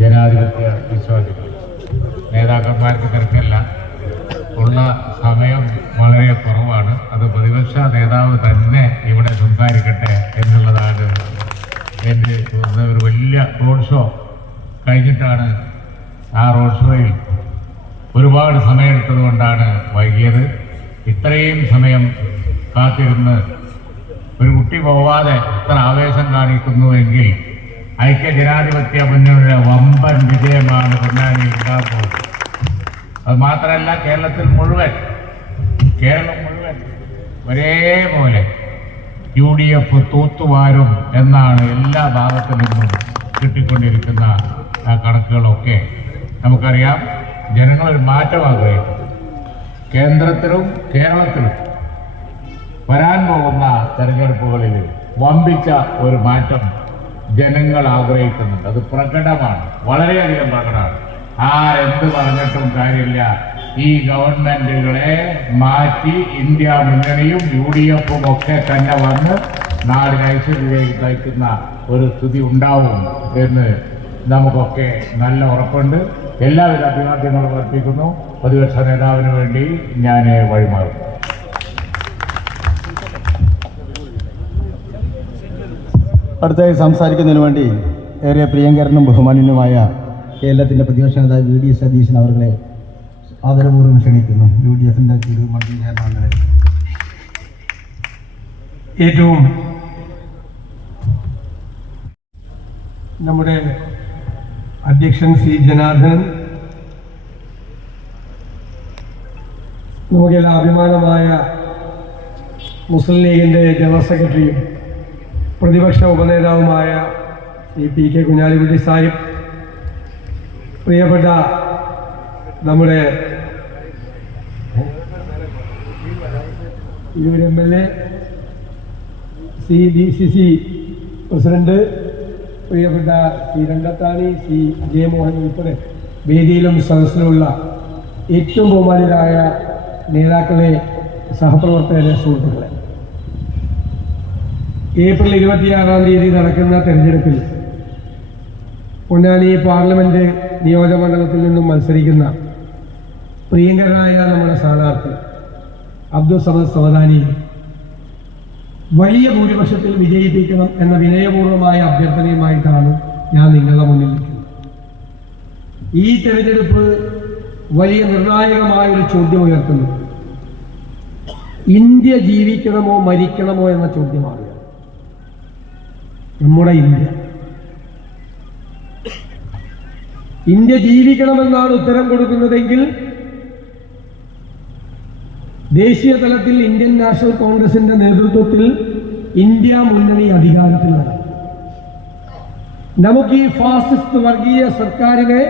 ജനാധിപത്യ വിശ്വാസികൾ, നേതാക്കന്മാർക്ക് തിരക്കല്ല, ഉള്ള സമയം വളരെ കുറവാണ്. അത് പ്രതിപക്ഷ നേതാവ് തന്നെ ഇവിടെ സംസാരിക്കട്ടെ എന്നുള്ളതാണ് എൻ്റെ ഒരു വലിയ റോഡ് ഷോ കഴിഞ്ഞിട്ടാണ്. ആ റോഡ് ഷോയിൽ ഒരുപാട് സമയമെടുത്തത് കൊണ്ടാണ് വൈകിയത്. ഇത്രയും സമയം കാത്തിരുന്ന് ഒരു കുട്ടി പോവാതെ ഇത്ര ആവേശം കാണിക്കുന്നുവെങ്കിൽ ഐക്യ ജനാധിപത്യ മുന്നണിയുടെ വമ്പൻ വിജയമാണ് പൊന്നാനിയിൽ ഉണ്ടാകുന്നത്. അത് മാത്രമല്ല, കേരളം മുഴുവൻ ഒരേപോലെ UDF തൂത്തുവാരും എന്നാണ് എല്ലാ ഭാഗത്തു നിന്നും കിട്ടിക്കൊണ്ടിരിക്കുന്ന കണക്കുകളൊക്കെ. നമുക്കറിയാം, ജനങ്ങളൊരു മാറ്റം ആഗ്രഹിക്കുന്നു. കേന്ദ്രത്തിലും കേരളത്തിലും വരാൻ പോകുന്ന തെരഞ്ഞെടുപ്പുകളിൽ വമ്പിച്ച ഒരു മാറ്റം ജനങ്ങൾ ആഗ്രഹിക്കുന്നുണ്ട്. അത് പ്രകടമാണ്, വളരെയധികം പ്രകടമാണ്. ആരെന്ത് പറഞ്ഞിട്ടും കാര്യമില്ല. ഈ ഗവൺമെന്റുകളെ മാറ്റി ഇന്ത്യ മുന്നണിയും UDFും ഒക്കെ തന്നെ വന്ന് നാടിന് ഐശ്വര്യത്തിലേക്ക് നയിക്കുന്ന ഒരു സ്ഥിതി ഉണ്ടാവും എന്ന് നമുക്കൊക്കെ നല്ല ഉറപ്പുണ്ട്. എല്ലാവിധ അഭിവാദ്യങ്ങളും അർപ്പിക്കുന്നു. പ്രതിപക്ഷ നേതാവിന് വേണ്ടി ഞാൻ വഴിമാറുന്നു. അടുത്തായി സംസാരിക്കുന്നതിന് വേണ്ടി ഏറെ പ്രിയങ്കരനും ബഹുമാന്യനുമായ കേരളത്തിൻ്റെ പ്രതിപക്ഷ നേതാവ് VD സതീശൻ അവരെ ആദരപൂർവ്വം ക്ഷണിക്കുന്നു. UDFിൻ്റെ മന്ത്രി ചെയർമാനെ. ഏറ്റവും നമ്മുടെ അധ്യക്ഷൻ C ജനാർദ്ദനൻ, നമുക്കെല്ലാം അഭിമാനമായ മുസ്ലിം ലീഗിൻ്റെ ജനറൽ സെക്രട്ടറിയും പ്രതിപക്ഷ ഉപനേതാവുമായ PK കുഞ്ഞാലിക്കുട്ടി സാഹിബ്, പ്രിയപ്പെട്ട നമ്മുടെ MLA, CDCC പ്രസിഡന്റ്, പ്രിയപ്പെട്ട C രംഗത്താണി, C അജയമോഹൻ ഉൾപ്പെടെ വേദിയിലും സദസ്സിലുമുള്ള ഏറ്റവും ബഹുമാന്യരായ നേതാക്കളെ, സഹപ്രവർത്തകരെ, സുഹൃത്തുക്കളെ, ഏപ്രിൽ 26-ാം തീയതി നടക്കുന്ന തെരഞ്ഞെടുപ്പിൽ പൊന്നാനി പാർലമെന്റ് നിയോജകമണ്ഡലത്തിൽ നിന്നും മത്സരിക്കുന്ന പ്രിയങ്കരനായ നമ്മുടെ സ്ഥാനാർത്ഥി അബ്ദുൾ സമദ് സമദാനി വലിയ ഭൂരിപക്ഷത്തിൽ വിജയിപ്പിക്കണം എന്ന വിനയപൂർവമായ അഭ്യർത്ഥനയുമായിട്ടാണ് ഞാൻ നിങ്ങളുടെ മുന്നിൽ നിൽക്കുന്നത്. ഈ തെരഞ്ഞെടുപ്പ് വലിയ നിർണായകമായൊരു ചോദ്യം ഉയർത്തുന്നു. ഇന്ത്യ ജീവിക്കണമോ മരിക്കണമോ എന്ന ചോദ്യമാണ്. നമ്മുടെ ഇന്ത്യ ജീവിക്കണമെന്നാണ് ഉത്തരം കൊടുക്കുന്നതെങ്കിൽ ദേശീയ തലത്തിൽ ഇന്ത്യൻ നാഷണൽ കോൺഗ്രസിന്റെ നേതൃത്വത്തിൽ ഇന്ത്യ മുന്നണി അധികാരത്തിൽ വരണം. നമുക്ക് ഈ ഫാസിസ്റ്റ് വർഗീയ സർക്കാരിനെ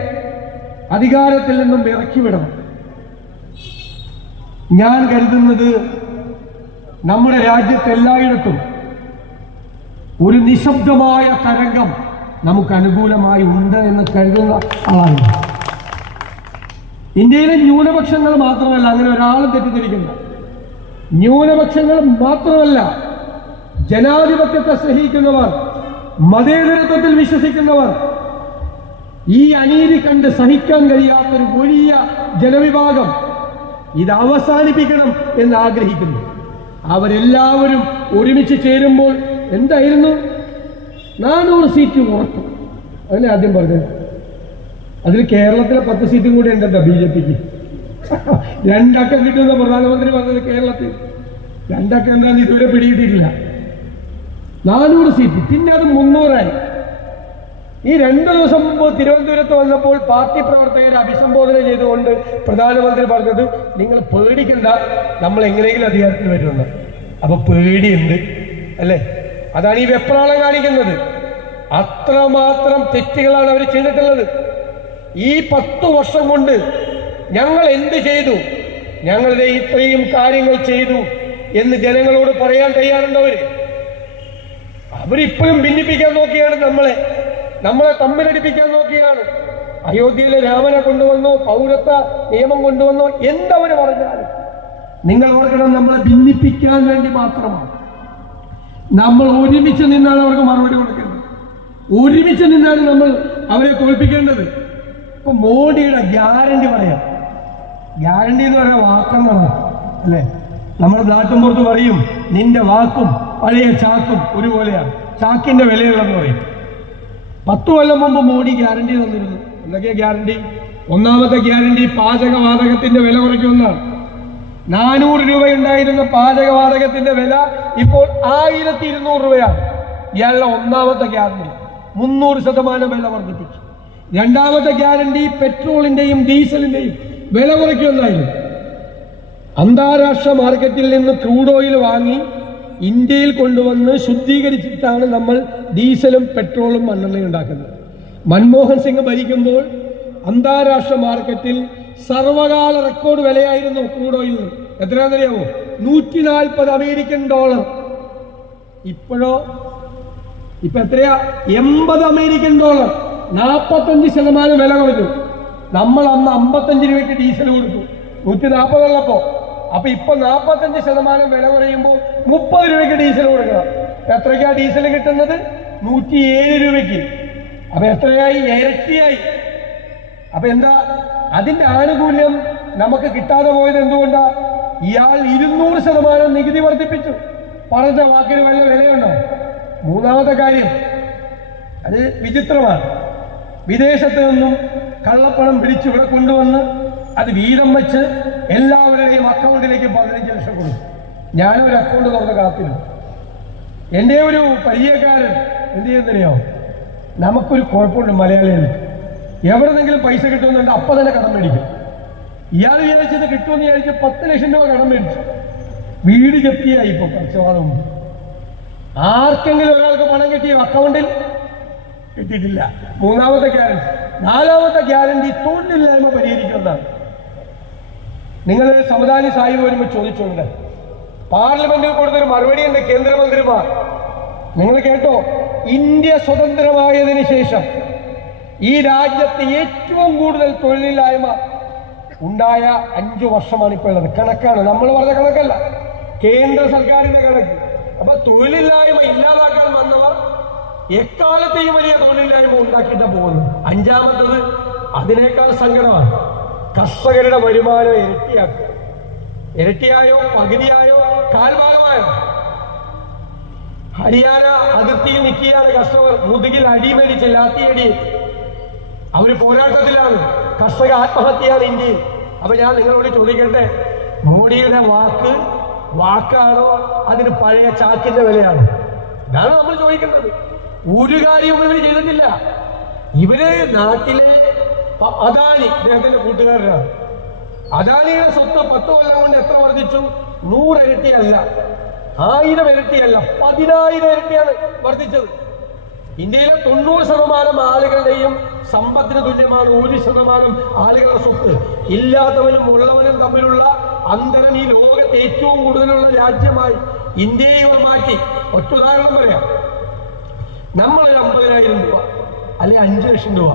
അധികാരത്തിൽ നിന്നും ഇറക്കിവിടണം. ഞാൻ കരുതുന്നത് നമ്മുടെ രാജ്യത്ത് എല്ലായിടത്തും ഒരു നിശബ്ദമായ തരംഗം നമുക്ക് അനുകൂലമായി ഉണ്ട് എന്ന് കരുതുന്ന ആളാണ്. ഇന്ത്യയിലെ ന്യൂനപക്ഷങ്ങൾ മാത്രമല്ല, അങ്ങനെ ഒരാളും തെറ്റിദ്ധരിക്കുന്ന ന്യൂനപക്ഷങ്ങൾ മാത്രമല്ല, ജനാധിപത്യത്തെ സ്നേഹിക്കുന്നവർ, മതേതരത്വത്തിൽ വിശ്വസിക്കുന്നവർ, ഈ അനീതി കണ്ട് സഹിക്കാൻ കഴിയാത്തൊരു വലിയ ജനവിഭാഗം ഇത് അവസാനിപ്പിക്കണം എന്ന് ആഗ്രഹിക്കുന്നു. അവരെല്ലാവരും ഒരുമിച്ച് ചേരുമ്പോൾ എന്തായിരുന്നു? 400 സീറ്റ് ഉറപ്പ്. അതല്ലേ ആദ്യം പറഞ്ഞത്. അതിൽ കേരളത്തിലെ 10 സീറ്റും കൂടി ഉണ്ടല്ലോ BJPക്ക്. 2 അക്കം കിട്ടുന്ന പ്രധാനമന്ത്രി പറഞ്ഞത് കേരളത്തിൽ 2 അക്കം എന്താണെന്ന് ഇതുവരെ പിടികിട്ടിയിട്ടില്ല. 400 സീറ്റ്, പിന്നെ അത് 300ആയി. ഈ 2 ദിവസം മുമ്പ് തിരുവനന്തപുരത്ത് വന്നപ്പോൾ പാർട്ടി പ്രവർത്തകരെ അഭിസംബോധന ചെയ്തുകൊണ്ട് പ്രധാനമന്ത്രി പറഞ്ഞത്, നിങ്ങൾ പേടിക്കണ്ട, നമ്മൾ എങ്ങനെയെങ്കിലും അധികാരത്തിൽ വരുമെന്ന്. അപ്പൊ പേടിയുണ്ട് അല്ലേ? അതാണ് ഈ വെപ്രാളം കാണിക്കുന്നത്. അത്രമാത്രം തെറ്റുകളാണ് അവർ ചെയ്തിട്ടുള്ളത്. ഈ 10 വർഷം കൊണ്ട് ഞങ്ങൾ എന്ത് ചെയ്തു, ഞങ്ങളുടെ ഇത്രയും കാര്യങ്ങൾ ചെയ്തു എന്ന് ജനങ്ങളോട് പറയാൻ തയ്യാറുണ്ടവര്. അവരിപ്പോഴും ഭിന്നിപ്പിക്കാൻ നോക്കിയാണ്, നമ്മളെ തമ്മിലടിപ്പിക്കാൻ നോക്കിയാണ്. അയോധ്യയിലെ രാമനെ കൊണ്ടുവന്നോ, പൗരത്വ നിയമം കൊണ്ടുവന്നോ, എന്തവര് പറഞ്ഞാലും നിങ്ങൾ ഓർക്കണം, നമ്മളെ ഭിന്നിപ്പിക്കാൻ വേണ്ടി മാത്രമാണ്. നമ്മൾ ഒരുമിച്ച് നിന്നാണ് അവർക്ക് മറുപടി കൊടുക്കുന്നത്. ഒരുമിച്ച് നിന്നാണ് നമ്മൾ അവരെ തോൽപ്പിക്കേണ്ടത്. ഇപ്പൊ മോഡിയുടെ ഗ്യാരണ്ടി പറയാം. ഗ്യാരണ്ടി എന്ന് പറയാൻ വാക്കെന്നാണ് അല്ലേ? നമ്മുടെ നാട്ടുമ്പുറത്ത് പറയും നിന്റെ വാക്കും പഴയ ചാക്കും ഒരുപോലെയാണ്, ചാക്കിന്റെ വിലയുള്ളതെന്ന് പറയും. 10 കൊല്ലം മുമ്പ് മോഡി ഗ്യാരണ്ടി തന്നിരുന്നു. എന്തൊക്കെയാ ഗ്യാരണ്ടി? ഒന്നാമത്തെ ഗ്യാരണ്ടി പാചകവാതകത്തിന്റെ വില കുറയ്ക്കുമെന്നാണ്. 400 രൂപ ഉണ്ടായിരുന്ന പാചകവാതകത്തിന്റെ വില ഇപ്പോൾ 1200 രൂപയാണ്. ഇയാളുടെ ഒന്നാമത്തെ ഗ്യാരണ്ടി 300% വില വർദ്ധിപ്പിച്ചു. രണ്ടാമത്തെ ഗ്യാരണ്ടി പെട്രോളിന്റെയും ഡീസലിന്റെയും വില കുറയ്ക്കുമെന്നായിരുന്നു. അന്താരാഷ്ട്ര മാർക്കറ്റിൽ നിന്ന് ക്രൂഡ് ഓയിൽ വാങ്ങി ഇന്ത്യയിൽ കൊണ്ടുവന്ന് ശുദ്ധീകരിച്ചിട്ടാണ് നമ്മൾ ഡീസലും പെട്രോളും മണ്ണെണ്ണയും ഉണ്ടാക്കുന്നത്. മൻമോഹൻ സിംഗ് ഭരിക്കുമ്പോൾ അന്താരാഷ്ട്ര മാർക്കറ്റിൽ സർവകാല റെക്കോർഡ് വിലയായിരുന്നു ക്രൂഡ് ഓയിലിന്. എത്രയാണെന്നറിയാമോ? $140 അമേരിക്കൻ. ഇപ്പോഴോ ഇപ്പൊ എത്രയാ? $80 അമേരിക്കൻ. 45% വില കുറഞ്ഞു. നമ്മൾ അന്ന് 55 രൂപയ്ക്ക് ഡീസൽ കൊടുത്തു, 140 ഉള്ളപ്പോ. അപ്പൊ ഇപ്പൊ 45% വില കുറയുമ്പോൾ 30 രൂപയ്ക്ക് ഡീസൽ കൊടുക്കണം. എത്രയ്ക്കാ ഡീസൽ കിട്ടുന്നത്? 107 രൂപയ്ക്ക്. അപ്പൊ എത്രയായി? ഇരട്ടിയായി. അപ്പൊ എന്താ അതിന്റെ ആനുകൂല്യം നമുക്ക് കിട്ടാതെ പോയത്? എന്തുകൊണ്ടാ? ഇയാൾ 200% നികുതി വർദ്ധിപ്പിച്ചു. പറഞ്ഞ വാക്കിന് വല്ല വിലയുണ്ടോ? മൂന്നാമത്തെ കാര്യം, അത് വിചിത്രമാണ്. വിദേശത്ത് നിന്നും കള്ളപ്പണം പിടിച്ച് ഇവിടെ കൊണ്ടുവന്ന് അത് വീതം വെച്ച് എല്ലാവരുടെയും അക്കൗണ്ടിലേക്ക് 15 ലക്ഷം കൊടുക്കും. ഞാനൊരു അക്കൗണ്ട് തുറന്ന് കാത്തിരുന്നു. എൻ്റെ ഒരു പരിചയക്കാരൻ എന്ത് ചെയ്യുന്നറിയോ? നമുക്കൊരു കുഴപ്പമുണ്ട് മലയാളികൾക്ക്, എവിടെന്നെങ്കിലും പൈസ കിട്ടുന്നുണ്ട് അപ്പം തന്നെ കടം മേടിക്കും. ഇയാൾ വിചാരിച്ചത് കിട്ടുമെന്ന് വിചാരിച്ച് 10 ലക്ഷം രൂപ കടം മേടിച്ചു. വീട് ജപ്തിയായി. ഇപ്പോൾ കുറച്ച് നാൾ മുമ്പ് ആർക്കെങ്കിലും ഒരാൾക്ക് പണം കിട്ടിയോ? അക്കൗണ്ടിൽ കിട്ടിയിട്ടില്ല. മൂന്നാമത്തെ ഗ്യാരണ്ടി. നാലാമത്തെ ഗ്യാരണ്ടി തൊഴിലില്ലായ്മ പരിഹരിക്കുന്നതാണ്. നിങ്ങൾ സമദാനി സാഹിബ് വരുമ്പോൾ ചോദിച്ചുണ്ട്, പാർലമെന്റിൽ കൊടുത്തൊരു മറുപടിയുണ്ട് കേന്ദ്രമന്ത്രിമാർ. നിങ്ങൾ കേട്ടോ? ഇന്ത്യ സ്വതന്ത്രമായതിനു ശേഷം ഈ രാജ്യത്ത് ഏറ്റവും കൂടുതൽ തൊഴിലില്ലായ്മ ഉണ്ടായ 5 വർഷമാണ് ഇപ്പോൾ ഉള്ളത്. കണക്കാണ്, നമ്മൾ പറഞ്ഞ കണക്കല്ല, കേന്ദ്ര സർക്കാരിന്റെ കണക്ക്. അപ്പൊ തൊഴിലില്ലായ്മ ഇല്ലാതാക്കാൻ വന്നവർ എക്കാലത്തെയും വലിയ തൊഴിലില്ലായ്മ ഉണ്ടാക്കിയിട്ടാണ് പോകുന്നത്. അഞ്ചാമത്തത് അതിനേക്കാൾ സങ്കടമാണ്, കർഷകരുടെ വരുമാനം ഇരട്ടിയാക്കുക. ഇരട്ടിയായോ, പകുതിയായോ, കാൽഭാഗമായോ? ഹരിയാന അതിർത്തിയിൽ നിൽക്കുകയാണ് കർഷകർ, മുതുകിൽ അടിമേടിച്ച് ലാത്തിയടി. അവര് പോരാട്ടത്തിലാണ്. കർഷക ആത്മഹത്യയാണ് ഇന്ത്യയിൽ. അപ്പൊ ഞാൻ നിങ്ങളോട് ചോദിക്കട്ടെ, മോഡിയുടെ വാക്കാണോ അതിന് പഴയ ചാക്കിന്റെ വിലയാണോ? ഇതാണ് നമ്മൾ ചോദിക്കുന്നത്. ഒരു കാര്യവും ഇവര് ചെയ്തിട്ടില്ല. ഇവര് നാട്ടിലെ അദാനി, ഇദ്ദേഹത്തിന്റെ കൂട്ടുകാരനാണ്. അദാനിയുടെ സ്വത്ത് 10 കൊല്ലം കൊണ്ട് എത്ര വർദ്ധിച്ചു? 100 ഇരട്ടിയല്ല, 1000 ഇരട്ടിയല്ല, 10000 ഇരട്ടിയാണ് വർദ്ധിച്ചത്. ഇന്ത്യയിലെ 90% ആളുകളുടെയും സമ്പത്തിന് തുല്യമാണ് 1% ആളുകളുടെ സ്വത്ത്. ഇല്ലാത്തവനും ഉള്ളവനും തമ്മിലുള്ള അന്തരം ഈ ലോകത്ത് ഏറ്റവും കൂടുതലുള്ള രാജ്യമായി ഇന്ത്യയെ ഇവർ മാറ്റി. ഒറ്റ ഉദാഹരണം പറയാം. നമ്മളൊരു 50,000 രൂപ അല്ലെ 5 ലക്ഷം രൂപ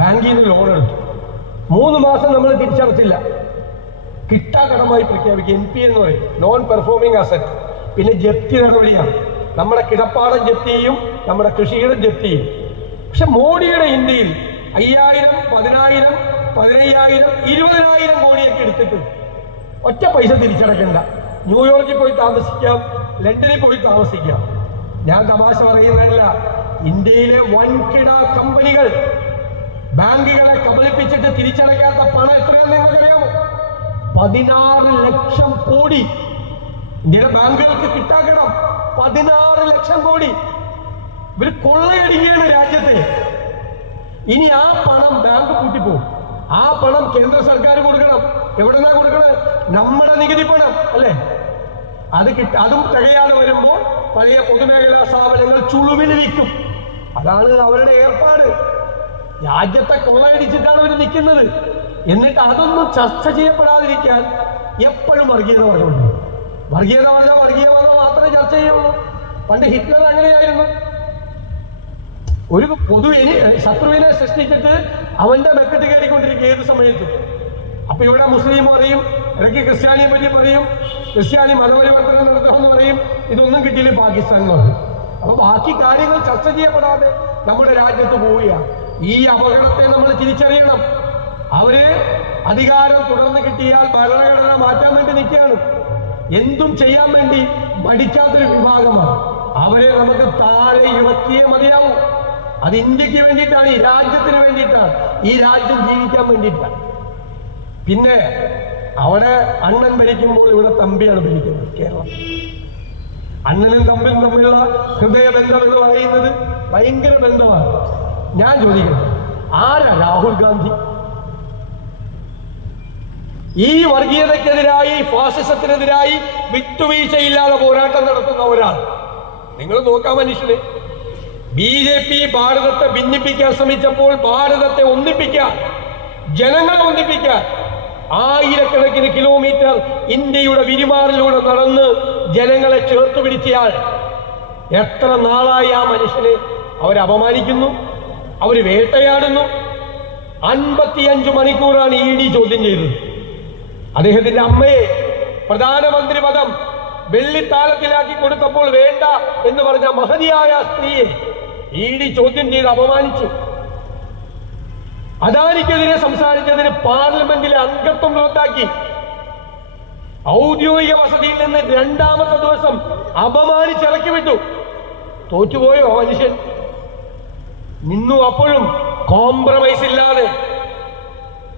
ബാങ്കിൽ നിന്ന് ലോൺ എടുത്തു. 3 മാസം നമ്മൾ തിരിച്ചടച്ചില്ല, കിട്ടാക്കടമായി പ്രഖ്യാപിക്കുക. NPA എന്ന് പറയും, നോൺ പെർഫോമിംഗ് അസറ്റ്. പിന്നെ ജപ്തി നടപടിയാണ്. നമ്മുടെ കിടപ്പാടം ജപ്തി ചെയ്യും, നമ്മുടെ കൃഷിയിടം ജപ്തി ചെയ്യും. പക്ഷെ മോഡിയുടെ ഇന്ത്യയിൽ 5000, 10000, 15000, 20000 കോടിയൊക്കെ എടുത്തിട്ട് ഒറ്റ പൈസ തിരിച്ചടക്കണ്ട. ന്യൂയോർക്കിൽ പോയി താമസിക്കാം, ലണ്ടനിൽ പോയി താമസിക്കാം. ഞാൻ തമാശ പറയുന്നതല്ല. ഇന്ത്യയിലെ വൻകിട കമ്പനികൾ ബാങ്കുകളെ കബളിപ്പിച്ചിട്ട് തിരിച്ചടയ്ക്കാത്ത പണം എത്രയാണെന്ന് നിങ്ങൾക്കറിയാമോ? 16 ലക്ഷം കോടി ഇന്ത്യയിലെ ബാങ്കുകൾക്ക് കിട്ടാക്കണം. 16 ലക്ഷം കോടി ഇവർ കൊള്ളയടിക്കുകയാണ് രാജ്യത്തെ. ഇനി ആ പണം ബാങ്ക് കൂട്ടിപ്പോകും. ആ പണം കേന്ദ്ര സർക്കാർ കൊടുക്കണം. എവിടെന്നാ കൊടുക്കണം? നമ്മുടെ നികുതി പണം അല്ലേ? അതും തികയാതെ വരുമ്പോൾ വലിയ പൊതുമേഖലാ സ്ഥാപനങ്ങൾ ചുളുവിൽ വിൽക്കും. അതാണ് അവരുടെ ഏർപ്പാട്. രാജ്യത്തെ കൊള്ളയടിച്ചിട്ടാണ് അവർ നിൽക്കുന്നത്. എന്നിട്ട് അതൊന്നും ചർച്ച ചെയ്യപ്പെടാതിരിക്കാൻ എപ്പോഴും വർഗീയത പറഞ്ഞുകൊണ്ട് വർഗീയവാദം മാത്രമേ ചർച്ച ചെയ്യുള്ളൂ. പണ്ട് ഹിറ്റ്ലർ അങ്ങനെയായിരുന്നു. ഒരു ശത്രുവിനെ സൃഷ്ടിച്ചിട്ട് അവന്റെ മെക്കെട്ട് കയറിക്കൊണ്ടിരിക്കുക ഏത് സമയത്തും. അപ്പൊ ഇവിടെ മുസ്ലിം പറയും, ഇടയ്ക്ക് ക്രിസ്ത്യാനിയെ പറ്റി പറയും, ക്രിസ്ത്യാനി മതപരിവർത്തനം നടത്തണമെന്ന് പറയും. ഇതൊന്നും കിട്ടിയില്ല പാകിസ്ഥാൻ എന്ന് പറയും. അപ്പൊ ബാക്കി കാര്യങ്ങൾ ചർച്ച ചെയ്യപ്പെടാതെ നമ്മുടെ രാജ്യത്ത് പോവുകയാണ്. ഈ അപകടത്തെ നമ്മൾ തിരിച്ചറിയണം. അവര് അധികാരം തുടർന്ന് കിട്ടിയാൽ ഭരണഘടന മാറ്റാൻ വേണ്ടി നിൽക്കുകയാണ്. എന്തും ചെയ്യാൻ വേണ്ടി മടിക്കാത്തൊരു വിഭാഗമാണ്. അവരെ നമുക്ക് താഴെ ഇറക്കിയേ മതിയാവും. അത് ഇന്ത്യക്ക് വേണ്ടിയിട്ടാണ്, ഈ രാജ്യത്തിന് വേണ്ടിയിട്ടാണ്, ഈ രാജ്യം ജീവിക്കാൻ വേണ്ടിയിട്ടാണ്. പിന്നെ അവിടെ അണ്ണൻ ഭരിക്കുമ്പോൾ ഇവിടെ തമ്പിയാണ് ഭരിക്കുന്നത്. കേരളം അണ്ണനും തമ്പിലും തമ്മിലുള്ള ഹൃദയബന്ധം എന്ന് പറയുന്നത് ഭയങ്കര ബന്ധമാണ്. ഞാൻ ചോദിക്കുന്നത്, ആരാ രാഹുൽ ഗാന്ധി? ഈ വർഗീയതയ്ക്കെതിരായി, ഫാസിസത്തിനെതിരായി വിട്ടുവീഴ്ചയില്ലാതെ പോരാട്ടം നടത്തുന്ന ഒരാൾ. നിങ്ങൾ നോക്കാം മനുഷ്യനെ. BJP ഭാരതത്തെ ഭിന്നിപ്പിക്കാൻ ശ്രമിച്ചപ്പോൾ ഭാരതത്തെ ഒന്നിപ്പിക്കാൻ, ജനങ്ങളെ ഒന്നിപ്പിക്കാൻ ആയിരക്കണക്കിന് കിലോമീറ്റർ ഇന്ത്യയുടെ വിരിമാറിലൂടെ നടന്ന് ജനങ്ങളെ ചേർത്ത് പിടിച്ചയാൾ. എത്ര നാളായി ആ മനുഷ്യനെ അവർ അപമാനിക്കുന്നു, അവർ വേട്ടയാടുന്നു. 55 മണിക്കൂറാണ് ED ചോദ്യം ചെയ്തത്. അദ്ദേഹത്തിന്റെ അമ്മയെ പ്രധാനമന്ത്രി പദം വെള്ളിത്താലത്തിലാക്കി കൊടുത്തപ്പോൾ വേണ്ട എന്ന് പറഞ്ഞ മഹതിയായ സ്ത്രീയെ ED ചോദ്യം ചെയ്ത് അപമാനിച്ചു. അദാനിക്കെതിരെ സംസാരിച്ചതിന് പാർലമെന്റിലെ അംഗത്വം റദ്ദാക്കി. ഔദ്യോഗിക വസതിയിൽ നിന്ന് 2ാമത്തെ ദിവസം അപമാനിച്ചിറക്കി വിട്ടു. തോറ്റുപോയോ മനുഷ്യൻ? നിന്നു അപ്പോഴും കോംപ്രമൈസ് ഇല്ലാതെ.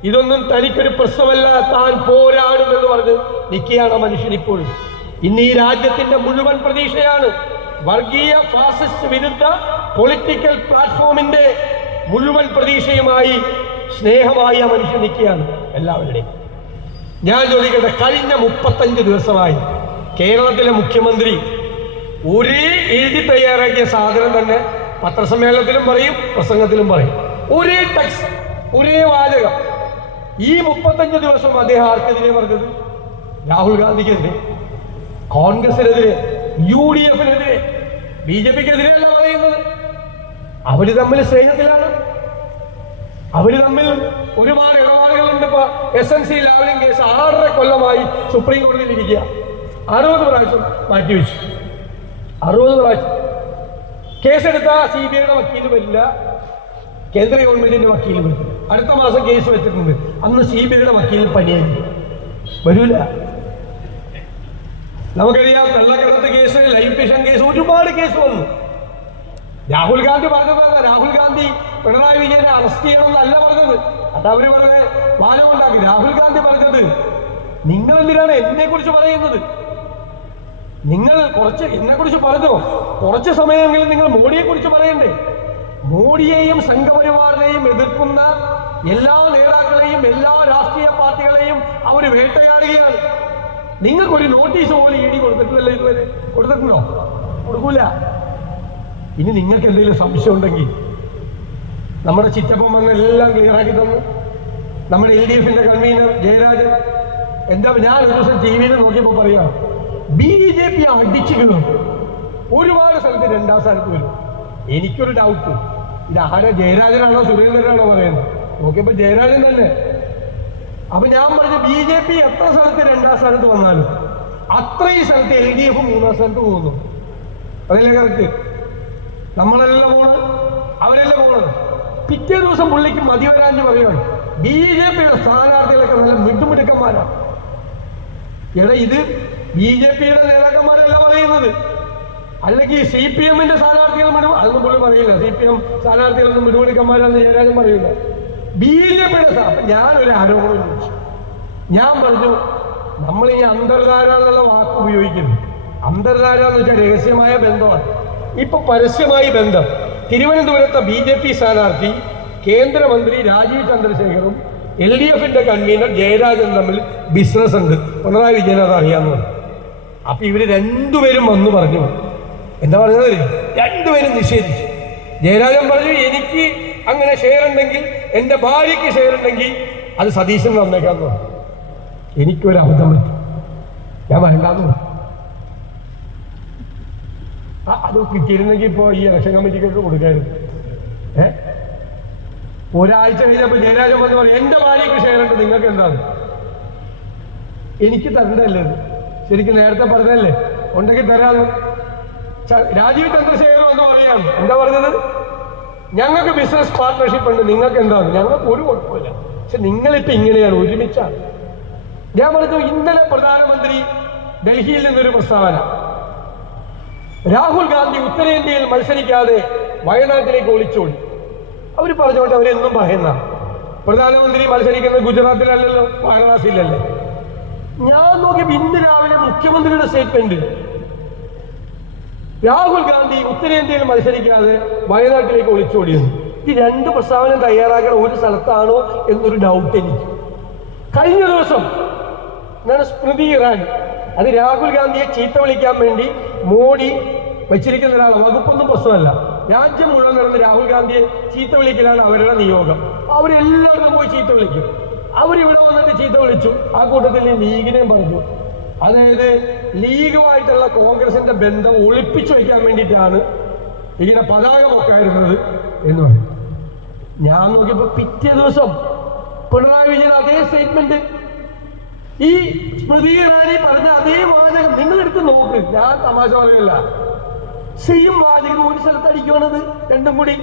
ഇതൊന്നും തനിക്കൊരു പ്രശ്നമല്ല, താൻ പോരാടുമെന്ന് പറഞ്ഞ് നിൽക്കുകയാണ് മനുഷ്യൻ ഇപ്പോഴും. ഇന്ന് ഈ രാജ്യത്തിന്റെ മുഴുവൻ പ്രതീക്ഷയാണ് വർഗീയ ഫാസിസ്റ്റ് വിരുദ്ധ പൊളിറ്റിക്കൽ പ്ലാറ്റ്ഫോമിന്റെ മുഴുവൻ പ്രതീക്ഷയുമായി, സ്നേഹമായി ആ മനുഷ്യൻ നിൽക്കുകയാണ് എല്ലാവരുടെയും. ഞാൻ ചോദിക്കട്ടെ, കഴിഞ്ഞ 35 ദിവസമായി കേരളത്തിലെ മുഖ്യമന്ത്രി ഒരേ എഴുതി തയ്യാറാക്കിയ സാധനം തന്നെ പത്രസമ്മേളനത്തിലും പറയും, പ്രസംഗത്തിലും പറയും. ഒരേ ടെക്സ്റ്റ്, ഒരേ വാചകം. ഈ 35 ദിവസം അദ്ദേഹം ആർക്കെതിരെ പറഞ്ഞത്? രാഹുൽ ഗാന്ധിക്കെതിരെ, കോൺഗ്രസിനെതിരെ, UDF-നെതിരെ, BJP-ക്കെതിരെയല്ല പറയുന്നത്. അവര് തമ്മിൽ സ്നേഹത്തിലാണ്. അവര് തമ്മിൽ ഒരുപാട് ഇടപാടുകളുണ്ട്. ഇപ്പൊ SNC ലാവലിംഗ് കേസ് 6.5 കൊല്ലമായി സുപ്രീം കോടതിയിൽ ഇരിക്കുക. 60 പ്രാവശ്യം മാറ്റിവെച്ചു. 60 പ്രാവശ്യം കേസെടുത്ത CBIയുടെ വക്കീൽ വരില്ല, കേന്ദ്ര ഗവൺമെന്റിന്റെ വക്കീൽ വരില്ല. അടുത്ത മാസം കേസ് വെച്ചിട്ടുണ്ട്. അന്ന് CBIയുടെ വക്കീൽ പനിയായിരിക്കും, വരൂല. നമുക്കറിയാം, കള്ളക്കടത്ത് കേസ്, ലൈഫ് മിഷൻ കേസ്, ഒരുപാട് കേസ് വന്നു. രാഹുൽ ഗാന്ധി പറഞ്ഞതല്ല, രാഹുൽ ഗാന്ധി പിണറായി വിജയനെ അറസ്റ്റ് ചെയ്യണമെന്നല്ല പറഞ്ഞത്. അത് അവര് വളരെ വാദമുണ്ടാക്കി. രാഹുൽ ഗാന്ധി പറഞ്ഞത്, നിങ്ങൾ എന്തിനാണ് എന്നെ കുറിച്ച് പറയുന്നത്? നിങ്ങൾ എന്നെ കുറിച്ച് പറഞ്ഞോ, കുറച്ച് സമയമെങ്കിലും നിങ്ങൾ മോഡിയെ കുറിച്ച് പറയണ്ടേ? മോഡിയെയും സംഘപരിവാറിനെയും എതിർക്കുന്ന എല്ലാ നേതാക്കളെയും, എല്ലാ രാഷ്ട്രീയ പാർട്ടികളെയും അവർ വേട്ടയാടുകയാണ്. നിങ്ങൾക്കൊരു നോട്ടീസ് പോലും ED കൊടുത്തിട്ടില്ലല്ലോ ഇതുവരെ. കൊടുത്തിട്ടുണ്ടോ? കൊടുക്കൂല. ഇനി നിങ്ങൾക്ക് എന്തെങ്കിലും സംശയം ഉണ്ടെങ്കിൽ നമ്മുടെ ചിറ്റപ്പം വന്ന് എല്ലാം ക്ലിയറാക്കി തന്നു. നമ്മുടെ LDF-ന്റെ കൺവീനർ ജയരാജൻ, എന്താ, ഞാൻ ഒരു ദിവസം TV-യിൽ നോക്കിയപ്പോൾ പറയാം, BJP അടിച്ചു കയറും, ഒരുപാട് സ്ഥലത്ത് 2ാം സ്ഥാനത്ത് വരും. എനിക്കൊരു ഡൗട്ട്, ഇത് ആരെ, ജയരാജനാണോ സുരേന്ദ്രനാണോ പറയുന്നത്? നോക്കിയപ്പോൾ ജയരാജൻ തന്നെ. അപ്പൊ ഞാൻ പറഞ്ഞു, BJP എത്ര സ്ഥലത്ത് 2ാം സ്ഥാനത്ത് വന്നാലും അത്രയും സ്ഥലത്ത് LDF 3ാം സ്ഥാനത്ത് പോകുന്നു. അതല്ലേ കറക്റ്റ്? നമ്മളെല്ലാം പോണത്, അവരെല്ലാം പോണത്. പിറ്റേ ദിവസം പുള്ളിക്ക് മതിവരാഞ്ഞ് പറയുകയാണ്, BJPയുടെ സ്ഥാനാർത്ഥികളൊക്കെ നല്ല മിടുമിടുക്കന്മാരാണ്. എടാ, ഇത് BJPയുടെ നേതാക്കന്മാരല്ല പറയുന്നത്. അല്ലെങ്കിൽ CPM-ന്റെ സ്ഥാനാർത്ഥികൾ അതൊന്നും പുള്ളി പറയില്ല. CPM സ്ഥാനാർത്ഥികളൊന്നും മിടുമിടുക്കന്മാരാണെന്ന് ജയരാജൻ പറയില്ല. BJPയുടെ ഞാനൊരു ആരോപണം ചോദിച്ചു. ഞാൻ പറഞ്ഞു, നമ്മൾ ഈ അന്തർധാര എന്നുള്ള വാക്ക് ഉപയോഗിക്കുന്നു. അന്തർധാര എന്ന് വെച്ചാൽ രഹസ്യമായ ബന്ധമാണ്. ഇപ്പൊ പരസ്യമായി ബന്ധം. തിരുവനന്തപുരത്തെ BJP സ്ഥാനാർത്ഥി കേന്ദ്രമന്ത്രി രാജീവ് ചന്ദ്രശേഖറും LDF-ന്റെ കൺവീനർ ജയരാജൻ തമ്മിൽ ബിസിനസ് ഉണ്ട്. പിണറായി വിജയൻ അത് അറിയാവുന്നത്. അപ്പൊ ഇവര് രണ്ടുപേരും വന്നു പറഞ്ഞു. എന്താ പറഞ്ഞത്? രണ്ടുപേരും നിഷേധിച്ചു. ജയരാജൻ പറഞ്ഞു, എനിക്ക് അങ്ങനെ ഷെയർ ഉണ്ടെങ്കിൽ, എൻ്റെ ഭാര്യയ്ക്ക് ഷെയർ ഉണ്ടെങ്കിൽ അത് സതീശൻ തന്നേക്കാന്ന് പറഞ്ഞു. എനിക്കൊരു അബദ്ധം പറ്റി, ഞാൻ വേണ്ടാന്ന് പറഞ്ഞു. അത് കിട്ടിയിരുന്നെങ്കിൽ ഇപ്പോൾ ഈ ഇലക്ഷൻ കമ്മിറ്റിക്കൊക്കെ കൊടുക്കായിരുന്നു. ഒരാഴ്ച കഴിഞ്ഞപ്പോൾ ജയരാജൻ വന്ന് പറയും, എൻ്റെ ഭാര്യയ്ക്ക് ഷെയർ ഉണ്ട്, നിങ്ങൾക്ക് എന്താണ്? എനിക്ക് തരണ്ടല്ലേ? ശരിക്കും നേരത്തെ പറഞ്ഞല്ലേ, ഉണ്ടെങ്കിൽ തരാന്ന്. രാജീവ് ചന്ദ്രശേഖർ എന്ന് പറയാണ്, എന്താ പറഞ്ഞത്? ഞങ്ങൾക്ക് ബിസിനസ് പാർട്ട്ണർഷിപ്പ് ഉണ്ട്, നിങ്ങൾക്ക് എന്താണ്? ഞങ്ങൾക്ക് ഒരു കുഴപ്പമില്ല, പക്ഷെ നിങ്ങളിപ്പോ ഇങ്ങനെയാണ്, ഒരുമിച്ചാണ്. ഞാൻ പറഞ്ഞു, ഇന്നലെ പ്രധാനമന്ത്രി ഡൽഹിയിൽ നിന്നൊരു പ്രസ്താവന, രാഹുൽ ഗാന്ധി ഉത്തരേന്ത്യയിൽ മത്സരിക്കാതെ വയനാട്ടിലേക്ക് ഒളിച്ചോടി. അവർ പറഞ്ഞോട്ടെ, അവരെന്നും പറയുന്ന പ്രധാനമന്ത്രി മത്സരിക്കുന്നത് ഗുജറാത്തിലല്ലല്ലോ, വാരണാസിയിലല്ലേ. ഞാൻ നോക്കിയപ്പോൾ ഇന്ന് രാവിലെ മുഖ്യമന്ത്രിയുടെ സ്റ്റേറ്റ്മെന്റ്, രാഹുൽ ഗാന്ധി ഉത്തരേന്ത്യയിൽ മത്സരിക്കാതെ വയനാട്ടിലേക്ക് ഒളിച്ചോടിയെന്ന്. ഈ രണ്ട് പ്രസ്താവന തയ്യാറാക്കണ ഒരു സ്ഥലത്താണോ എന്നൊരു ഡൗട്ട് എനിക്ക്. കഴിഞ്ഞ ദിവസം എന്താണ് സ്മൃതി ഇറാനി, അത് രാഹുൽ ഗാന്ധിയെ ചീത്ത വിളിക്കാൻ വേണ്ടി മോഡി വെച്ചിരിക്കുന്ന ഒരാളാണ്, വകുപ്പൊന്നും പ്രശ്നമല്ല. രാജ്യം മുഴുവൻ നടന്ന് രാഹുൽ ഗാന്ധിയെ ചീത്ത വിളിക്കലാണ് അവരുടെ നിയോഗം. അവരെല്ലാവരും പോയി ചീത്ത വിളിക്കും. അവരിവിടെ വന്നിട്ട് ചീത്ത വിളിച്ചു. ആ കൂട്ടത്തിൽ ലീഗിനെയും പറഞ്ഞു. അതായത് ലീഗുമായിട്ടുള്ള കോൺഗ്രസിന്റെ ബന്ധം ഒളിപ്പിച്ചു വയ്ക്കാൻ വേണ്ടിയിട്ടാണ് ഇങ്ങനെ പതാക പൊക്കായിരുന്നത് എന്ന് പറയും. ഞാൻ നോക്കിയപ്പോ പിറ്റേ ദിവസം പിണറായി വിജയൻ അതേ സ്റ്റേറ്റ്മെന്റ്, ഈ സ്മൃതി ഇറാനി പറഞ്ഞ അതേ വാചകം നിങ്ങളെടുത്ത് നോക്ക്. ഞാൻ തമാശ പറയല്ല, സെയിം വാചകം ഒരു സ്ഥലത്ത് അടിക്കുകയാണത് രണ്ടും കൂടി.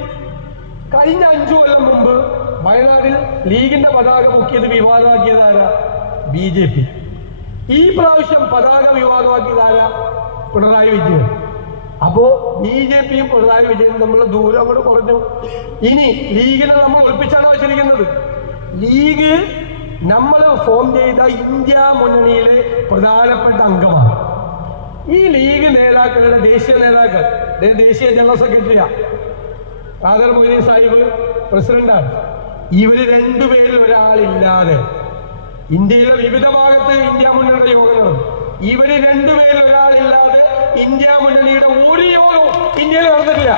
കഴിഞ്ഞ 5 കൊല്ലം മുമ്പ് വയനാട്ടിൽ ലീഗിന്റെ പതാക പൊക്കിയത് വിവാദമാക്കിയതാരാ? BJP. ഈ പ്രാവശ്യം പതാക വിവാദമാക്കിയതാരാ? പിണറായി വിജയൻ. അപ്പോ BJPയും പിണറായി വിജയനും തമ്മിലുള്ള ദൂരം അങ്ങോട്ട് കുറഞ്ഞു. ഇനി ലീഗിനെ നമ്മൾ ഒളിപ്പിച്ചാണ് വെച്ചിരിക്കുന്നത്. ലീഗ് നമ്മൾ ഫോം ചെയ്ത ഇന്ത്യ മുന്നണിയിലെ പ്രധാനപ്പെട്ട അംഗമാണ്. ഈ ലീഗ് നേതാക്കളുടെ ദേശീയ നേതാക്കൾ, ദേശീയ ജനറൽ സെക്രട്ടറിയാ ഖാദർ മൊയ്തീൻ സാഹിബ് പ്രസിഡന്റാണ്. ഇവര് രണ്ടുപേരിൽ ഒരാളില്ലാതെ ഇന്ത്യയിലെ വിവിധ ഭാഗത്ത് ഇന്ത്യ മുന്നണിയുടെ യോഗങ്ങളും, ഇവര് രണ്ടുപേരിൽ ഒരാളില്ലാതെ ഇന്ത്യ മുന്നണിയുടെ ഒരു യോഗവും ഇന്ത്യയിൽ നടന്നിട്ടില്ല.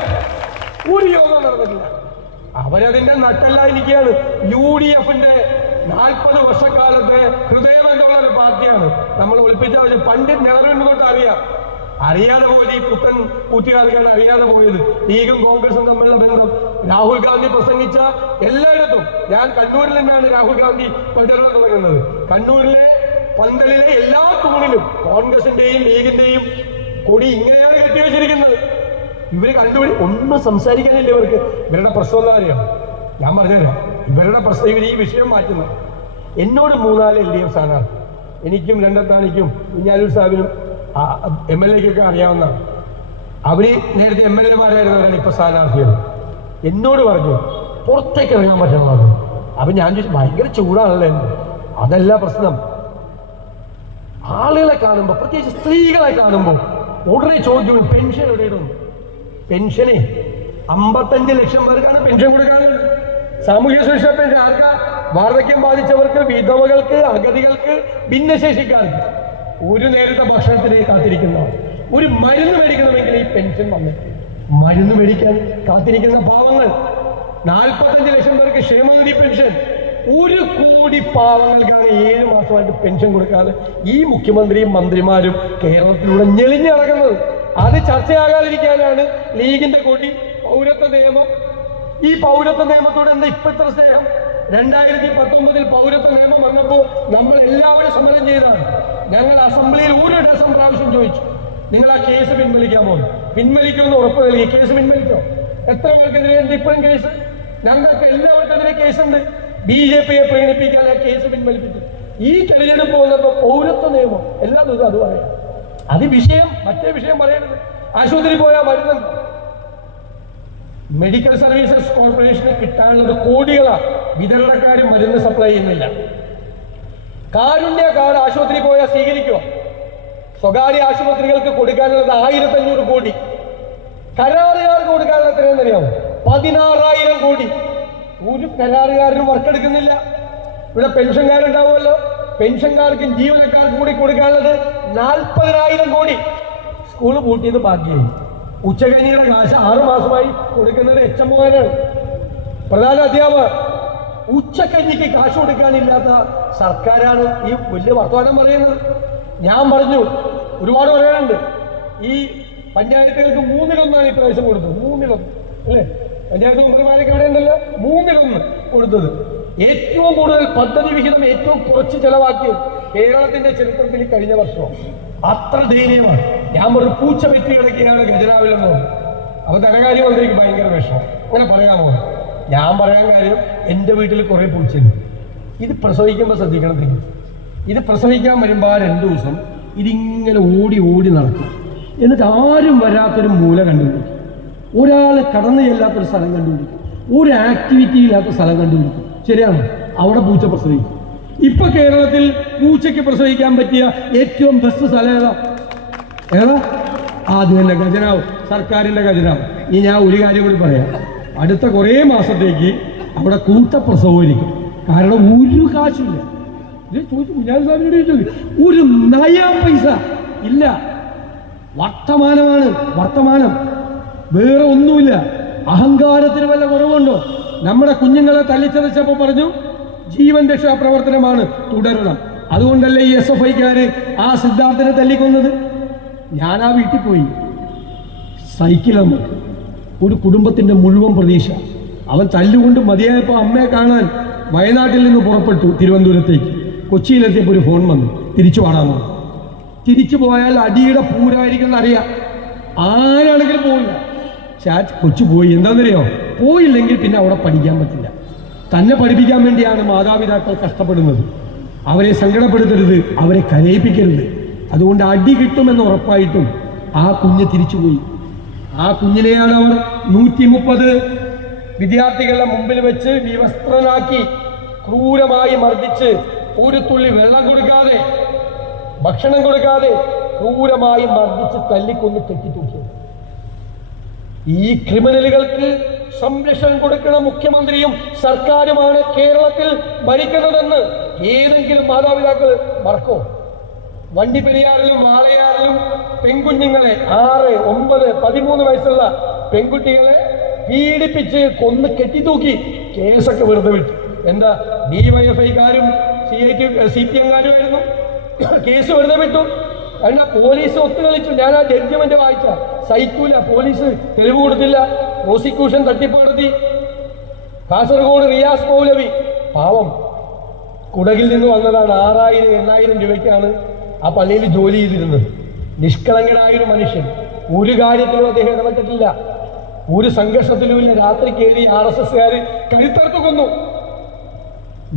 ഒരു യോഗം നടന്നിട്ടില്ല. അവരതിന്റെ നട്ടെല്ലായിരിക്കുകയാണ്. UDFന്റെ 40 വർഷക്കാലത്തെ ഹൃദയബന്ധമുള്ള ഒരു പാർട്ടിയാണ്. നമ്മൾ ഒളിപ്പിച്ച പണ്ഡിറ്റ് നെഹ്റുവിനെ തൊട്ട് അറിയാതെ പോയത് ഈ പുത്തൻ കൂറ്റുകാർക്കാണ് അറിയാതെ പോയത്. ലീഗും കോൺഗ്രസും തമ്മിലുള്ള ബന്ധം രാഹുൽ ഗാന്ധി പ്രസംഗിച്ച എല്ലായിടത്തും, ഞാൻ കണ്ണൂരിൽ നിന്നാണ് രാഹുൽ ഗാന്ധി പ്രചരണം തുടങ്ങുന്നത്. കണ്ണൂരിലെ പന്തലിലെ എല്ലാ തൂണിലും കോൺഗ്രസിന്റെയും ലീഗിന്റെയും കൊടി ഇങ്ങനെയാണ് കെട്ടിവെച്ചിരിക്കുന്നത്. ഇവര് കണ്ടുപിടി ഒന്നും സംസാരിക്കാനില്ല ഇവർക്ക്. ഇവരുടെ പ്രശ്നം എന്താ അറിയാം? ഞാൻ പറഞ്ഞുതരാം. ഇവരുടെ പ്രശ്നം, ഇവർ ഈ വിഷയം മാറ്റുന്നു. എന്നോട് 3-4 LDF സ്ഥാനാർത്ഥി, എനിക്കും രണ്ടത്താണിക്കും കുഞ്ഞാലൂർ സാഹിബിനും MLAക്കൊക്കെ അറിയാവുന്നതാണ്. അവര് നേരത്തെ MLAമാരായിരുന്നവരാണ് ഇപ്പൊ സ്ഥാനാർത്ഥികൾ. എന്നോട് പറഞ്ഞു പുറത്തേക്ക് ഇറങ്ങാൻ പറ്റണമല്ലോ. അപ്പൊ ഞാൻ ചോദിച്ചു, ഭയങ്കര ചൂടാണല്ലോ എന്ന്. അതല്ല പ്രശ്നം. ആളുകളെ കാണുമ്പോൾ, പ്രത്യേകിച്ച് സ്ത്രീകളെ കാണുമ്പോൾ ഉടനെ ചോദ്യം, പെൻഷൻ എവിടെയിടുന്നു? പെൻഷനെ 55 ലക്ഷം പേർക്കാണ് പെൻഷൻ കൊടുക്കാനുള്ളത്. സാമൂഹ്യ സുരക്ഷാ പെൻഷൻ ആർക്കാ? വാർദ്ധക്യം ബാധിച്ചവർക്ക്, വിധവകൾക്ക്, അഗതികൾക്ക്, ഭിന്നശേഷിക്കാർക്ക്. ഒരു നേരത്തെ ഭക്ഷണത്തിന് കാത്തിരിക്കുന്നവർ, ഒരു മരുന്ന് മേടിക്കണമെങ്കിൽ ഈ പെൻഷൻ വന്നിട്ട് മരുന്ന് മേടിക്കാൻ കാത്തിരിക്കുന്ന പാവങ്ങൾ. 45 ലക്ഷം പേർക്ക് ക്ഷേമനിധി പെൻഷൻ. 1 കോടി പാവങ്ങൾക്കാണ് 7 മാസമായിട്ട് പെൻഷൻ കൊടുക്കാതെ ഈ മുഖ്യമന്ത്രിയും മന്ത്രിമാരും കേരളത്തിലൂടെ ഞെളിഞ്ഞു നടക്കുന്നത്. അത് ചർച്ചയാകാതിരിക്കാനാണ് ലീഗിന്റെ കൊടി പൗരത്വ നിയമം. ഈ പൗരത്വ നിയമത്തോട് എന്താ ഇപ്പൊ ഇത്ര സ്നേഹം? 2019 പൗരത്വ നിയമം വന്നപ്പോൾ നമ്മൾ എല്ലാവരും സമരം ചെയ്താണ്. ഞങ്ങൾ അസംബ്ലിയിൽ 1 ഡസൻ പ്രാവശ്യം ചോദിച്ചു, നിങ്ങൾ ആ കേസ് പിൻവലിക്കാമോ? പിൻവലിക്കുമെന്ന് ഉറപ്പ് നൽകി. കേസ് പിൻവലിക്കോ? എത്ര പേർക്കെതിരെയുണ്ട് ഇപ്പോഴും കേസ്? ഞങ്ങൾക്ക് എല്ലാവർക്കെതിരെ കേസുണ്ട്. BJPയെ പ്രേരിപ്പിക്കാൻ ആ കേസ് പിൻവലിപ്പിച്ചു. ഈ തെരഞ്ഞെടുപ്പ് വന്നപ്പോൾ പൗരത്വ നിയമം എല്ലാ ദിവസവും അത് പറയാം. അത് വിഷയം, മറ്റേ വിഷയം പറയരുത്. ആശുപത്രി പോയാൽ മരുന്ന്, മെഡിക്കൽ സർവീസസ് കോർപ്പറേഷന് കിട്ടാനുള്ളത് കോടികളാണ്. വിതരണക്കാരും മരുന്ന് സപ്ലൈ ചെയ്യുന്നില്ല. കാരുണ്യ കാർഡ് ആശുപത്രി പോയാൽ സ്വീകരിക്കുക. സ്വകാര്യ ആശുപത്രികൾക്ക് കൊടുക്കാനുള്ളത് 1500 കോടി. കരാറുകാർക്ക് കൊടുക്കാനുള്ള എത്രയെന്ന് അറിയാമോ? 16,000 കോടി. ഒരു കരാറുകാരനും വർക്കെടുക്കുന്നില്ല. ഇവിടെ പെൻഷൻകാരുണ്ടാവുമല്ലോ, പെൻഷൻകാർക്കും ജീവനക്കാർക്കും കൂടി കൊടുക്കാനുള്ളത് 40,000 കോടി. സ്കൂള് പൂട്ടിയത് ബാക്കിയായി. ഉച്ചകഞ്ഞിയുടെ കാശ് 6 മാസമായി കൊടുക്കുന്നത് HMOമാരാണ്, പ്രധാന അധ്യാപകർ. ഉച്ചക്കഞ്ഞിക്ക് കാശ് കൊടുക്കാനില്ലാത്ത സർക്കാരാണ് ഈ വലിയ വർത്തമാനം പറയുന്നത്. ഞാൻ പറഞ്ഞു, ഒരുപാട് പറയാനുണ്ട്. ഈ പഞ്ചായത്തുകൾക്ക് 3-1 ഇപ്രാവശ്യം കൊടുത്തത്. 3-1 അല്ലേ? പഞ്ചായത്ത് മന്ത്രിമാരൊക്കെ ഇവിടെ ഉണ്ടല്ലോ. 3-1 കൊടുത്തത്. ഏറ്റവും കൂടുതൽ പദ്ധതി വിഹിതം ഏറ്റവും കുറച്ച് ചെലവാക്കിയത് കേരളത്തിന്റെ ചരിത്രത്തിൽ കഴിഞ്ഞ വർഷം. അത്ര ദയനീയമാണ്. ഞാൻ പറഞ്ഞു പൂച്ച വെറ്റി കിടക്കുകയാണ് ഖജനാവിലെന്ന് പറഞ്ഞു. അപ്പൊ ധനകാര്യമന്ത്രിക്ക് ഭയങ്കര വിഷമം. അങ്ങനെ പറയാമോ? ഞാൻ പറയാൻ കാര്യം എൻ്റെ വീട്ടിൽ കുറേ പൂച്ചയുണ്ട്. ഇത് പ്രസവിക്കുമ്പോൾ ശ്രദ്ധിക്കണം. ഇത് പ്രസവിക്കാൻ വരുമ്പോൾ ആ 2 ദിവസം ഇതിങ്ങനെ ഓടി ഓടി നടക്കും. എന്നിട്ട് ആരും വരാത്തൊരു മൂല കണ്ടുപിടിക്കും, ഒരാൾ കടന്നു ചെല്ലാത്തൊരു സ്ഥലം കണ്ടുപിടിക്കും, ഒരു ആക്ടിവിറ്റി ഇല്ലാത്ത സ്ഥലം കണ്ടുപിടിക്കും. ശരിയാണ്, അവിടെ പൂച്ച പ്രസവിക്കും. ഇപ്പൊ കേരളത്തിൽ പൂച്ചയ്ക്ക് പ്രസവിക്കാൻ പറ്റിയ ഏറ്റവും ബെസ്റ്റ് സ്ഥലം ഏതാ? ആദ്യം തന്നെ ഖജനാവ്, സർക്കാരിന്റെ ഖജനാവ്. ഇനി ഞാൻ ഒരു കാര്യം കൂടി പറയാം. അടുത്ത കുറേ മാസത്തേക്ക് അവിടെ കൂട്ടപ്രസവമായിരിക്കും. കാരണം ഒരു കാശില്ല. ഇത് ഒരു നയ പൈസ ഇല്ല. വർത്തമാനമാണ്, വർത്തമാനം, വേറെ ഒന്നുമില്ല. അഹങ്കാരത്തിന് വല്ല കുറവുണ്ടോ? നമ്മുടെ കുഞ്ഞുങ്ങളെ തല്ലിച്ചതച്ചപ്പോൾ പറഞ്ഞു ജീവൻ രക്ഷാ പ്രവർത്തനമാണ്, തുടരണം. അതുകൊണ്ടല്ലേ ഈ SFIക്കാര് ആ സിദ്ധാർത്ഥനെ തല്ലിക്കൊന്നത്. ഞാൻ ആ വീട്ടിൽ പോയി, സൈക്കിളന്ന് ഒരു കുടുംബത്തിന്റെ മുഴുവൻ പ്രതീക്ഷ. അവൻ തല്ലുകൊണ്ട് മതിയായപ്പോൾ അമ്മയെ കാണാൻ വയനാട്ടിൽ നിന്ന് പുറപ്പെട്ടു തിരുവനന്തപുരത്തേക്ക്. കൊച്ചിയിലെത്തിയപ്പോൾ ഒരു ഫോൺ വന്നു, തിരിച്ചു പാടാന്ന്. തിരിച്ചു പോയാൽ അടിയുടെ പൂരായിരിക്കും എന്നറിയാം. ആരാണെങ്കിലും പോയില്ല. കൊച്ചു പോയി. എന്താണെന്നറിയോ? പോയില്ലെങ്കിൽ പിന്നെ അവിടെ പഠിക്കാൻ പറ്റില്ല. തന്നെ പഠിപ്പിക്കാൻ വേണ്ടിയാണ് മാതാപിതാക്കൾ കഷ്ടപ്പെടുന്നത്. അവരെ സങ്കടപ്പെടുത്തരുത്, അവരെ കരയിപ്പിക്കരുത്. അതുകൊണ്ട് അടി കിട്ടുമെന്ന് ഉറപ്പായിട്ടും ആ കുഞ്ഞ് തിരിച്ചുപോയി. ആ കുഞ്ഞിനെയാണ് അവർ 130 വിദ്യാർത്ഥികളുടെ മുമ്പിൽ വെച്ച് വിവസ്ത്രനാക്കി ക്രൂരമായി മർദ്ദിച്ച്, ഒരു തുള്ളി വെള്ളം കൊടുക്കാതെ, ഭക്ഷണം കൊടുക്കാതെ ക്രൂരമായി മർദ്ദിച്ച് തല്ലിക്കൊന്ന് കെട്ടിത്തൂക്കി. ഈ ക്രിമിനലുകൾക്ക് സംരക്ഷണം കൊടുക്കുന്ന മുഖ്യമന്ത്രിയും സർക്കാരുമാണ് കേരളത്തിൽ ഭരിക്കുന്നതെന്ന് ഏതെങ്കിലും മാതാപിതാക്കൾ മറക്കോ? വണ്ടിപ്പെരിയാറിലും വാളയാറിലും പെൺകുഞ്ഞുങ്ങളെ 6, 9, 13 വയസ്സുള്ള പെൺകുട്ടികളെ പീഡിപ്പിച്ച് കൊന്ന് കെട്ടിത്തൂക്കി. കേസൊക്കെ വെറുതെ വിട്ടു. എന്താ? DYFIക്കാരും CPMകാരും ആയിരുന്നു. കേസ് വെറുതെ വിട്ടു. എന്നാ പോലീസ് ഒത്തുകളിച്ചു. ഞാൻ ആ ജഡ്ജ്മെന്റ് വായിച്ച സഹിക്കൂല. പോലീസ് തെളിവ് കൊടുത്തില്ല, പ്രോസിക്യൂഷൻ തട്ടിപ്പ് നടത്തി. കാസർഗോഡ് റിയാസ് മൗലവി പാവം കുടകിൽ നിന്ന് വന്നതാണ്. 6000-8000 രൂപയ്ക്കാണ് ആ പള്ളിയിൽ ജോലി ചെയ്തിരുന്നത്. നിഷ്കളങ്കനായൊരു മനുഷ്യൻ. ഒരു കാര്യത്തിലും അദ്ദേഹം ഇടപെട്ടിട്ടില്ല, ഒരു സംഘർഷത്തിലുമില്ല. രാത്രി കയറി RSSകാർ കഴുത്തറുത്ത് കൊന്നു.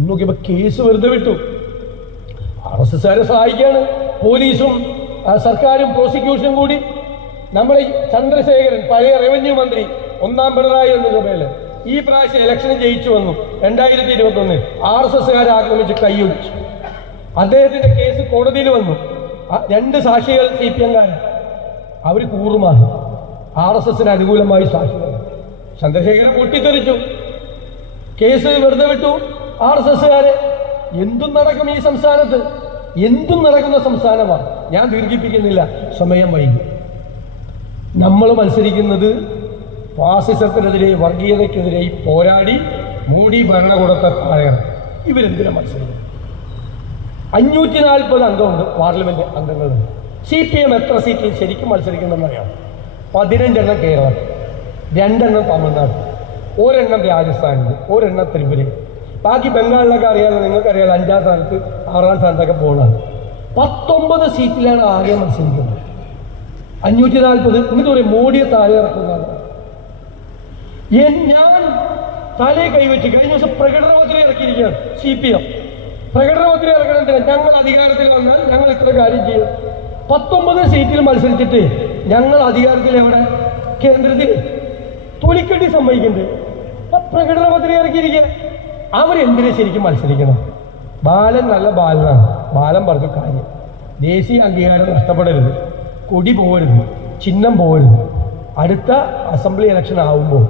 നോക്കിയപ്പോ കേസ് വെറുതെ വിട്ടു. RSSകാരെ സഹായിക്കാണ് പോലീസും സർക്കാരും പ്രോസിക്യൂഷനും കൂടി. നമ്മളെ ചന്ദ്രശേഖരൻ, പഴയ റവന്യൂ മന്ത്രി, 1ാം പിണറായി എന്ന സഭയിൽ ഈ പ്രാവശ്യം ഇലക്ഷന് ജയിച്ചു വന്നു. 2021 RSSകാരെ ആക്രമിച്ച് കൈയൊഴിച്ചു. അദ്ദേഹത്തിന്റെ കേസ് കോടതിയിൽ വന്നു. 2 സാക്ഷികൾ CPMകാരൻ. അവർ കൂറുമാറി RSSന് അനുകൂലമായി സാക്ഷി വന്നു. ചന്ദ്രശേഖരൻ പൊട്ടിത്തെറിച്ചു. കേസ് വെറുതെ വിട്ടു. RSSകാരെ എന്തും നടക്കും ഈ സംസ്ഥാനത്ത്, എന്തും നടക്കുന്ന സംസ്ഥാനമാണ്. ഞാൻ ദീർഘിപ്പിക്കുന്നില്ല, സമയം വൈകി. നമ്മൾ മത്സരിക്കുന്നത് ഫാസിസത്തിനെതിരെ, വർഗീയതയ്ക്കെതിരെ പോരാടി മോഡി ഭരണകൂടത്തെ താഴെ. ഇവരെന്തിനാ മത്സരിക്കുന്നത്? 540 അംഗമുണ്ട്, പാർലമെന്റ് അംഗങ്ങളുണ്ട്. CPM എത്ര സീറ്റിൽ ശരിക്കും മത്സരിക്കുന്നതെന്നറിയാം? 15 കേരളത്തിൽ, 2 തമിഴ്നാട്, 1 രാജസ്ഥാനിൽ, 1 ത്രിപുരയിൽ. ബാക്കി ബംഗാളിലൊക്കെ അറിയാതെ, നിങ്ങൾക്കറിയാതെ 5ാം സ്ഥാനത്ത് 6ാം സ്ഥാനത്തൊക്കെ പോകുന്നതാണ്. 19 സീറ്റിലാണ് ആകെ മത്സരിക്കുന്നത്. 540. എന്നിട്ട് പറയും മോഡിയെ താഴെ ഇറക്കുന്നതാണ്. ഞാൻ തലയെ കൈവച്ച് കഴിഞ്ഞ ദിവസം പ്രകടനപത്രിക ഇറക്കിയിരിക്കുകയാണ് CPM. പ്രകടനപത്രിക ഇറക്കണത്തിന് ഞങ്ങൾ അധികാരത്തിൽ വന്നാൽ ഞങ്ങൾ ഇത്ര കാര്യം ചെയ്യും. 19 സീറ്റിൽ മത്സരിച്ചിട്ട് ഞങ്ങൾ അധികാരത്തിൽ എവിടെ? കേന്ദ്രത്തിൽ. തൊലിക്കെട്ടി സമ്മതിക്കുന്നുണ്ട്. പ്രകടനപത്രിക ഇറക്കിയിരിക്കുക. അവരെന്തിനാ ശരിക്കും മത്സരിക്കണം? ബാലൻ നല്ല ബാലനാണ്. ബാലൻ പറഞ്ഞു കാര്യം, ദേശീയ അംഗീകാരം നഷ്ടപ്പെടരുത്, കൊടി പോകരുത്, ചിഹ്നം പോകരുത്. അടുത്ത അസംബ്ലി ഇലക്ഷൻ ആവുമ്പോൾ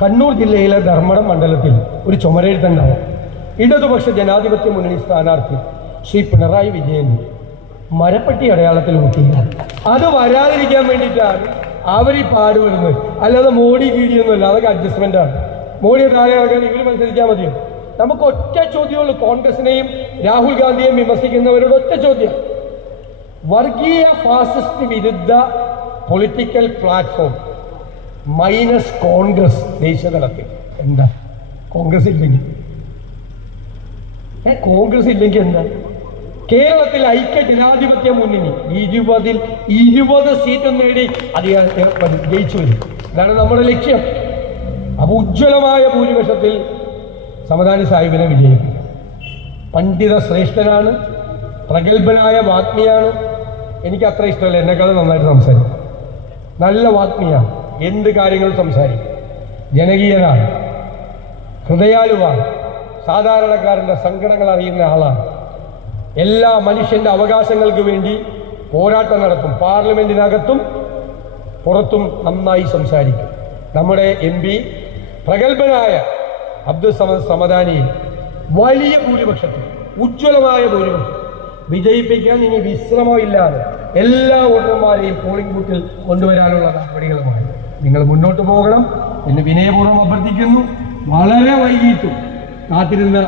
കണ്ണൂർ ജില്ലയിലെ ധർമ്മടം മണ്ഡലത്തിൽ ഒരു ചുമരെഴുത്തുണ്ടാവും. ഇടതുപക്ഷ ജനാധിപത്യ മുന്നണി സ്ഥാനാർത്ഥി ശ്രീ പിണറായി വിജയൻ മരപ്പെട്ടി അടയാളത്തിൽ ഊട്ടില്ല. അത് വരാതിരിക്കാൻ വേണ്ടിയിട്ടാണ് അവർ ഈ പാടുവരുന്നത്. അല്ലാതെ മോഡി കീഴിയൊന്നുമല്ല, അതൊക്കെ അഡ്ജസ്റ്റ്മെന്റാണ്. മോഡിയെ താഴെ ഇറക്കാൻ ഇവർ മത്സരിച്ചാൽ മതിയോ? നമുക്ക് ഒറ്റ ചോദ്യമുള്ളൂ. കോൺഗ്രസിനെയും രാഹുൽ ഗാന്ധിയെയും വിമർശിക്കുന്നവരോട് ഒറ്റ ചോദ്യം: വർഗീയ ഫാസിസ്റ്റ് വിരുദ്ധ പൊളിറ്റിക്കൽ പ്ലാറ്റ്ഫോം മൈനസ് കോൺഗ്രസ് ദേശീയതലത്തിൽ എന്താ? കോൺഗ്രസ് ഇല്ലെങ്കിൽ എന്താ? കേരളത്തിൽ ഐക്യ ജനാധിപത്യ മുന്നണി 20 സീറ്റും നേടി അധികാരം ജയിച്ചു വരും. ഇതാണ് നമ്മുടെ ലക്ഷ്യം. അപ്പോൾ ഉജ്ജ്വലമായ ഭൂരിപക്ഷത്തിൽ സമദാനി സാഹിബിനെ വിജയിക്കും. പണ്ഡിത ശ്രേഷ്ഠനാണ്, പ്രഗത്ഭനായ വാഗ്മിയാണ്. എനിക്ക് അത്ര ഇഷ്ടമല്ല, എന്നെക്കാളും നന്നായിട്ട് സംസാരിക്കും. നല്ല വാഗ്മിയാണ്, എന്ത് കാര്യങ്ങളും സംസാരിക്കും. ജനകീയനാണ്, ഹൃദയാലുവാണ്, സാധാരണക്കാരൻ്റെ സങ്കടങ്ങൾ അറിയുന്ന ആളാണ്. എല്ലാ മനുഷ്യൻ്റെ അവകാശങ്ങൾക്ക് വേണ്ടി പോരാട്ടം നടത്തും. പാർലമെൻറ്റിനകത്തും പുറത്തും നന്നായി സംസാരിക്കും. നമ്മുടെ MP പ്രഗത്ഭനായ അബ്ദുൾ സമദ് സമദാനിയെ വലിയ ഭൂരിപക്ഷത്തിൽ, ഉജ്ജ്വലമായ ഭൂരിപക്ഷം വിജയിപ്പിക്കാൻ ഇനി വിശ്രമമില്ലാതെ എല്ലാ വോട്ടർമാരെയും പോളിംഗ് ബൂത്തിൽ കൊണ്ടുവരാനുള്ള നടപടികളുമായി നിങ്ങൾ മുന്നോട്ട് പോകണം എന്ന് വിനയപൂർവ്വം അഭ്യർത്ഥിക്കുന്നു. വളരെ വൈകിട്ടും കാത്തിരുന്ന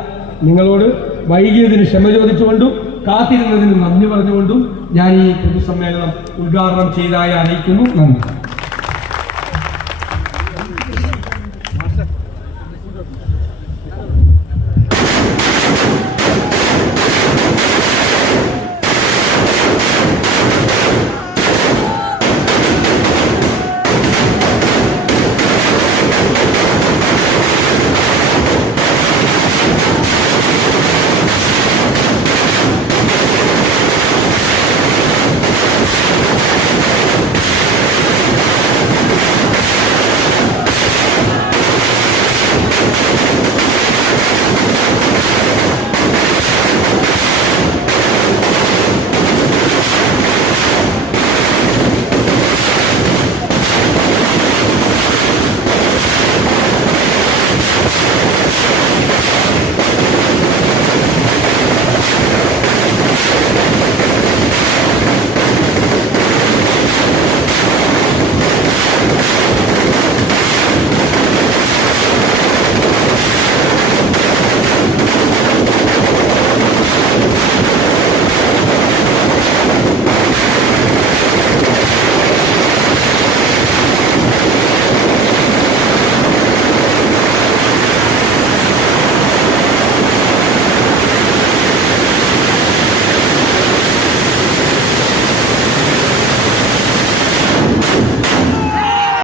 നിങ്ങളോട് വൈകിയതിന് ക്ഷമ ചോദിച്ചുകൊണ്ടും കാത്തിരുന്നതിന് നന്ദി പറഞ്ഞുകൊണ്ടും ഞാൻ ഈ പൊതുസമ്മേളനം ഉദ്ഘാടനം ചെയ്തതായി അറിയിക്കുന്നു. നന്ദി.